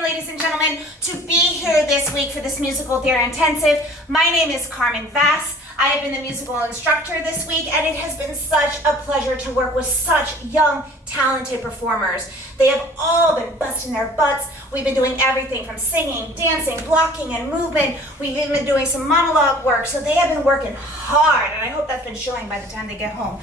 Ladies and gentlemen, to be here this week for this musical theater intensive. My name is Carmen Vass. I have been the musical instructor this week, and it has been such a pleasure to work with such young, talented performers. They have all been busting their butts. We've been doing everything from singing, dancing, blocking, and movement. We've even been doing some monologue work, so they have been working hard, and I hope that's been showing by the time they get home,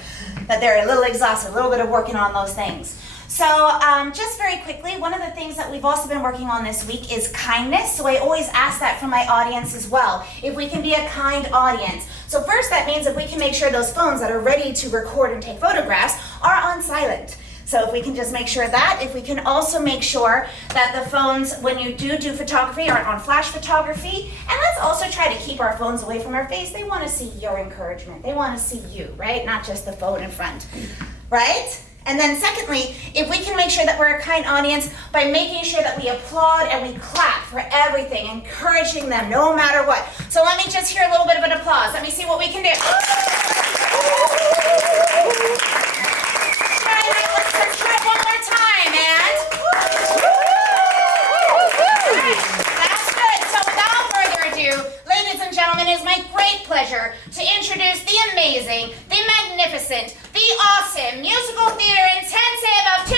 that they're a little exhausted, a little bit of working on those things. So just very quickly, one of the things that we've also been working on this week is kindness. So I always ask that from my audience as well, if we can be a kind audience. So first, that means if we can make sure those phones that are ready to record and take photographs are on silent. So if we can just make sure that, if we can also make sure that the phones, when you do photography, aren't on flash photography. And let's also try to keep our phones away from our face. They want to see your encouragement. They want to see you, right? Not just the phone in front, right? And then secondly, if we can make sure that we're a kind audience by making sure that we applaud and we clap for everything, encouraging them no matter what. So let me just hear a little bit of an applause. Let me see what we can do. Let's try it one more time, and that's good. So without further ado, ladies and gentlemen, it is my great pleasure to introduce the amazing, the magnificent, the awesome Musical Theater Intensive of 2023!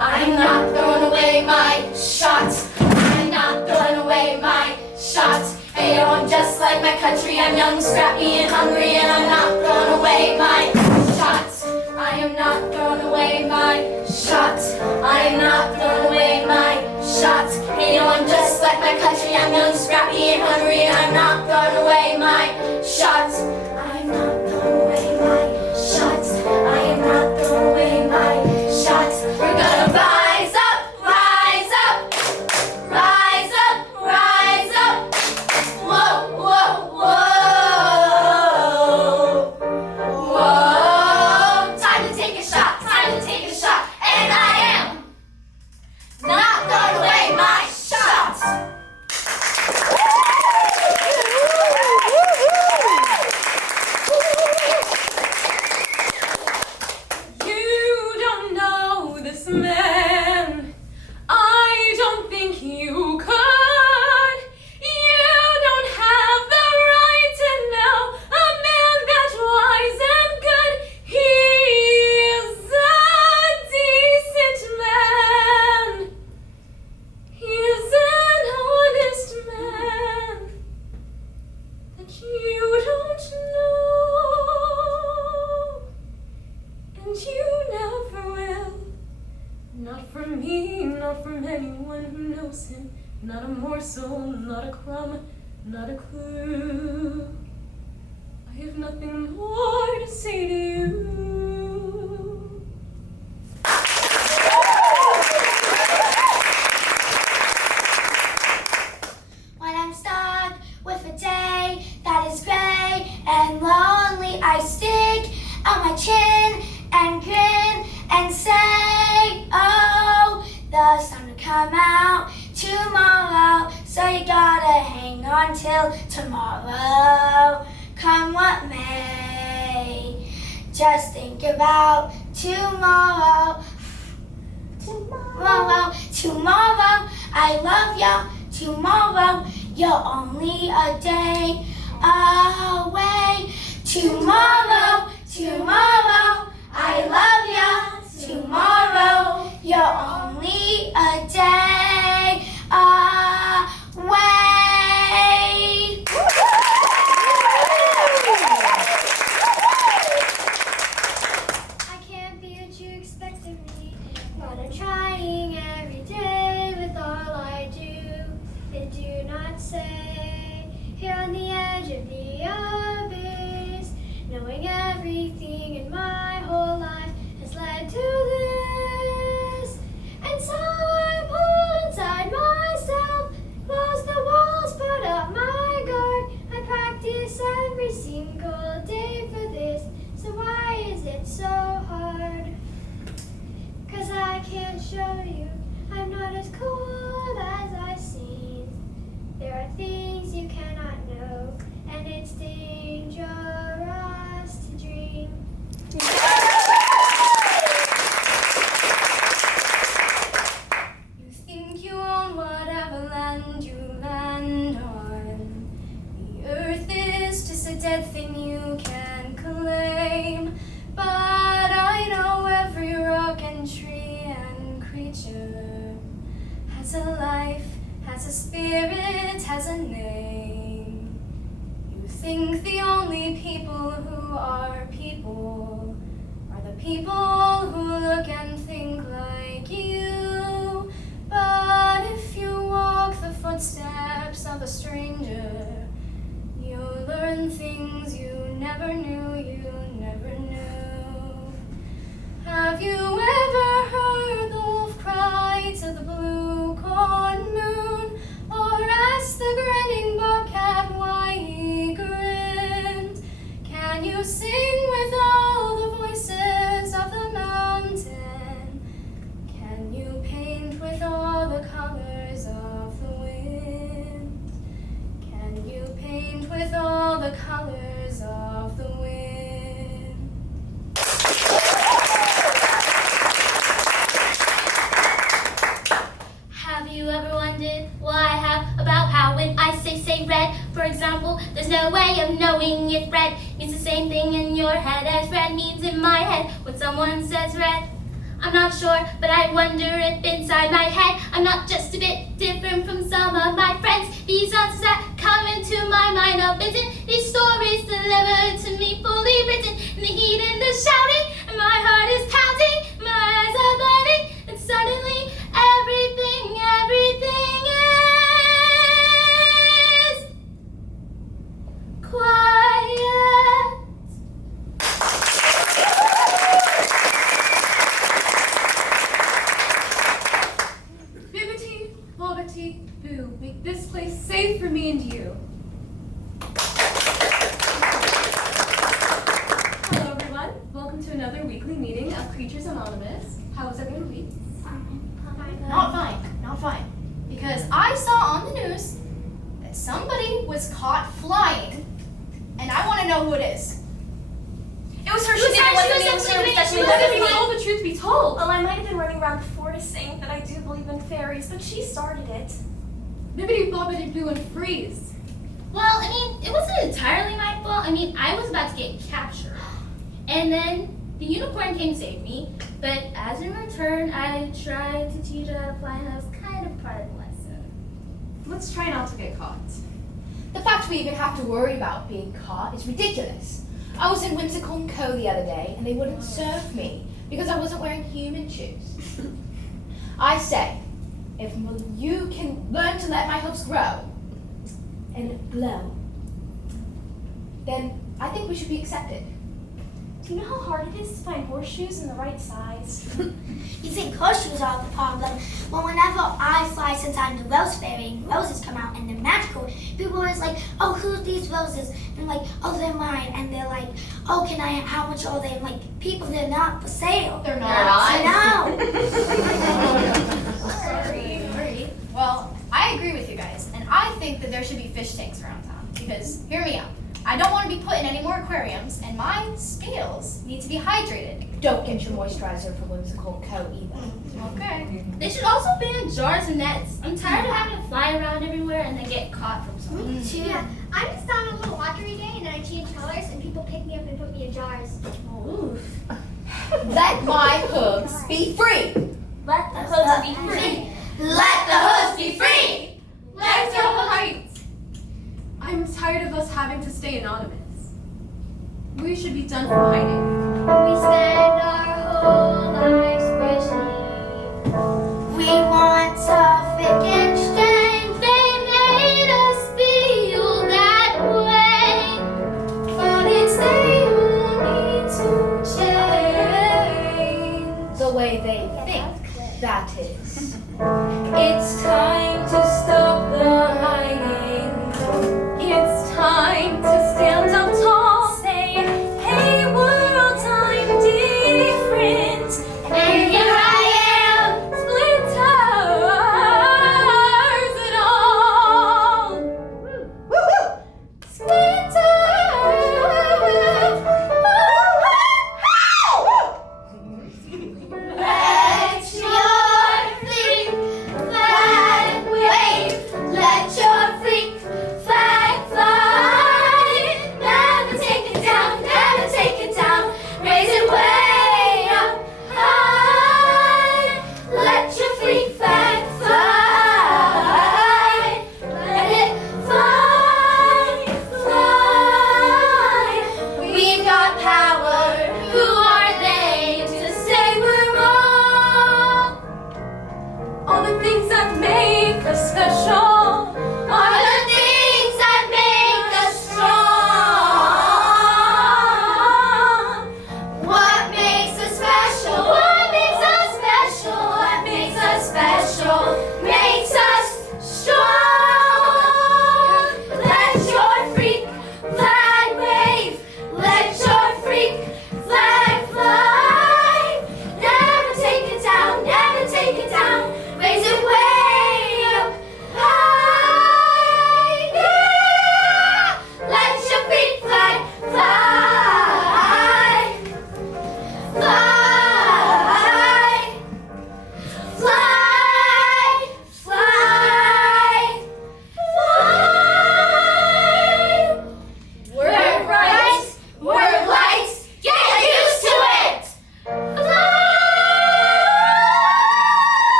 I'm not throwing away my shot. I'm not throwing away my shot. Hey, yo, I'm just like my country. I'm young, scrappy, and hungry, and I'm not throwing away my shot. I am not throwing away my shot. I am not throwing away my shot. Hey, yo, I'm just like my country. I'm young, scrappy, and hungry, and I'm not throwing away my shot. I'm not throwing away my shot. I am not throwing away my shot. We're gonna rise up, rise up, rise up, rise up. Whoa, whoa, whoa. Not from me, not from anyone who knows him. Not a morsel, not a crumb, not a clue. I have nothing more to say to you. When I'm stuck with a day that is gray and lonely, I stick out my chin and grin and say, oh, the sun will come out tomorrow, so you gotta hang on till tomorrow, come what may. Just think about tomorrow. Tomorrow, tomorrow, I love ya. Tomorrow, you're only a day away. Tomorrow, tomorrow, I love ya. Tomorrow, you're only a day away. I can't be what you expect of me, but I'm trying every day with all I do. They do not say, here on the edge of the abyss, knowing everything in my whole life has led to this. And so I pull inside myself. think the only people who are people are the people who look and think like you. But if you walk the footsteps of a stranger, you'll learn things you never knew you never knew. Have you ever heard the wolf cry to the blue corn moon, or asked the grinning bobcat why he grinned? Can you sing with all the voices of the mountain? Can you paint with all the colors of the wind? Can you paint with all the colors of the wind? Have you ever wondered what I have about how when I say red, for example, there's no way of knowing if red means the same thing in your head as red means in my head when someone says red? I'm not sure, but I wonder if inside my head I'm not just a bit different from some of my friends. These answers that come into my mind are bitten, these stories delivered to me fully written in the heat and the shouting, and my heart is pounding, my eyes are burning, and suddenly everything is quiet. Bibbity, bobbity, boo, make this place safe for me and you. Hello everyone, welcome to another weekly meeting of Creatures Anonymous. How was everyone's week? Not fine. Because I saw on the news that somebody was caught flying, and I want to know who it is. It was her. She Let all the truth be told. Well, I might have been running around the forest saying that I do believe in fairies, but she started it. Bibbity, bobbity, boo, and freeze. Well, I mean, it wasn't entirely my fault. I mean, I was about to get captured. And then the unicorn came save me, but as in return, I tried to teach her how to fly, and that was kind of part of the lesson. Let's try not to get caught. The fact we even have to worry about being caught is ridiculous. I was in Whimsical & Co. the other day, and they wouldn't serve me because I wasn't wearing human shoes. I say, if you can learn to let my hooves grow and glow, then I think we should be accepted. Do you know how hard it is to find horseshoes in the right size? You think horseshoes are the problem? Well, whenever I fly, since I'm the rose fairy, and roses come out and they're magical, people are always like, oh, who's these roses? And I'm like, oh, they're mine. And they're like, oh, how much are they? I'm like, people, they're not for sale. They're not. I know. Sorry. Well, I agree with you guys, and I think that there should be fish tanks around town. Because, hear me out, I don't want to be put in any more aquariums, and my scales need to be hydrated. Don't get your moisturizer from Whimsical & Co. either. Okay. They should also ban jars and nets. I'm tired of having to fly around everywhere and then get caught from something. Yeah, I'm just on a little lottery day and then I change colors and people pick me up and put me in jars. Oof. Let my hooves be free. Let the hooves be free. Let the hooves be free. Let's go right. I'm tired of us having to stay anonymous. We should be done from hiding. We spend our whole lives wishing We want Suffolk and strength. they made us feel that way. But it's they who need to change. The way they think, that is. It's time to stop the hiding. It's time to stand up tall. Say, hey world, I'm different. And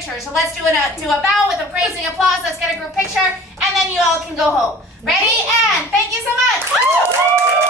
picture. So let's do a bow with a praising applause. Let's get a group picture, and then you all can go home. Ready? And thank you so much.